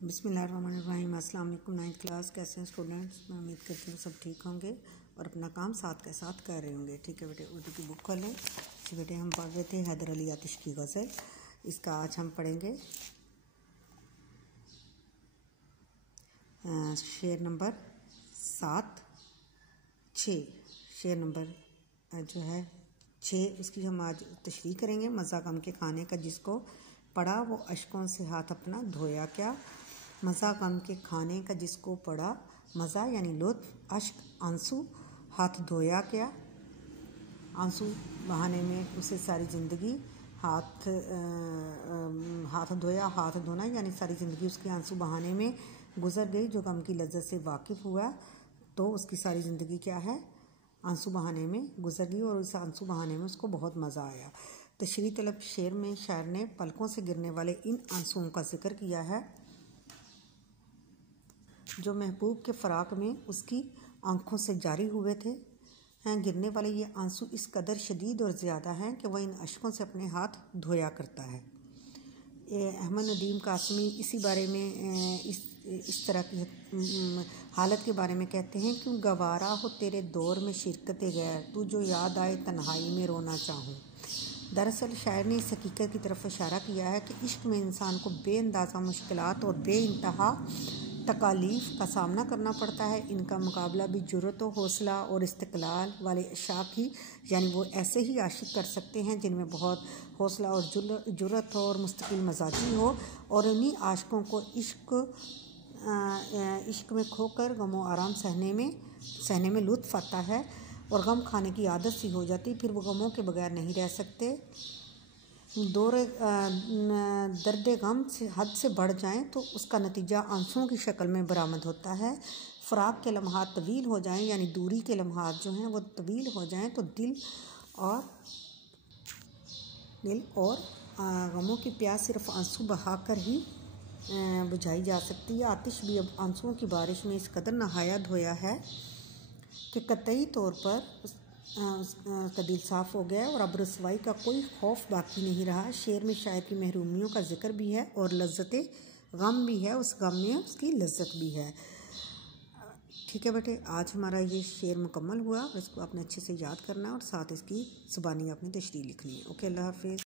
बिस्मिल्लाहिर्रहमानिर्रहीम। अस्सलाम वालेकुम। 9th क्लास कैसे हैं स्टूडेंट्स? मैं उम्मीद करती हूँ सब ठीक होंगे और अपना काम साथ के साथ कर रहे होंगे। ठीक है बेटे, उर्दू की बुक खोलें। जी बेटे, हम पढ़ रहे थे हैदर अली आतिश की गज़ल। इसका आज हम पढ़ेंगे शेर नंबर 6। शेर नंबर जो है 6, उसकी हम आज तशरीह करेंगे। मज़ा गम के खाने का जिसको पड़ा वो अश्कों से हाथ अपना धोया क्या। मज़ा गम के खाने का जिसको पड़ा, मज़ा यानी लुत्फ़, अश्क आंसू, हाथ धोया क्या। आंसू बहाने में उसे सारी ज़िंदगी हाथ धोया। हाथ धोना यानी सारी ज़िंदगी उसके आंसू बहाने में गुज़र गई। जो गम की लज्जत से वाकिफ़ हुआ तो उसकी सारी ज़िंदगी क्या है, आंसू बहाने में गुज़र गई और उस आंसू बहाने में उसको बहुत मज़ा आया। तशरीह तलब शेर में शायर ने पलकों से गिरने वाले इन आंसुओं का जिक्र किया है जो महबूब के फ़राक़ में उसकी आँखों से जारी हुए थे। गिरने वाले ये आंसू इस कदर शदीद और ज़्यादा हैं कि वह इन अश्कों से अपने हाथ धोया करता है। अहमद नदीम कासमी इसी बारे में इस तरह की हालत के बारे में कहते हैं, क्यों गवारा हो तेरे दौर में शिरकत गैर, तू जो याद आए तन्हाई में रोना चाहूँ। दरअसल शायर ने इस हकीकत की तरफ इशारा किया है कि इश्क में इंसान को बेअंदाज़ा मुश्किलात और बेइंतहा तकालीफ का सामना करना पड़ता है। इनका मुकाबला भी जुर्रत और हौसला और इस्तिक़लाल वाले अशाक ही यानी वो ऐसे ही आशिक कर सकते हैं जिनमें बहुत हौसला और जुर्रत हो और मुस्तकिल मजाजी हो, और इन्हीं आशिकों को इश्क में खोकर गमो आराम सहने में लुत्फ़ आता है और गम खाने की आदत सी हो जाती। फिर वो गमों के बगैर नहीं रह सकते। दर्द गम से हद से बढ़ जाएं तो उसका नतीजा आंसुओं की शक्ल में बरामद होता है। फ़राक़ के लम्हात तवील हो जाएं यानी दूरी के लम्हात जो हैं वो तवील हो जाएं तो दिल और गमों की प्यास सिर्फ आंसू बहाकर ही बुझाई जा सकती है। आतिश भी अब आंसुओं की बारिश में इस कदर नहाया धोया है कि कतई तौर पर उसका दिल साफ़ हो गया और अब रसवाई का कोई खौफ बाकी नहीं रहा। शेर में शायर की महरूमियों का जिक्र भी है और लज्जत गम भी है, उस गम में उसकी लज्जत भी है। ठीक है बेटे, आज हमारा ये शेर मुकम्मल हुआ। इसको आपने अच्छे से याद करना है और साथ इसकी ज़ुबानी आपने तशरीह लिखनी है। ओके, अल्लाह हाफ़िज़।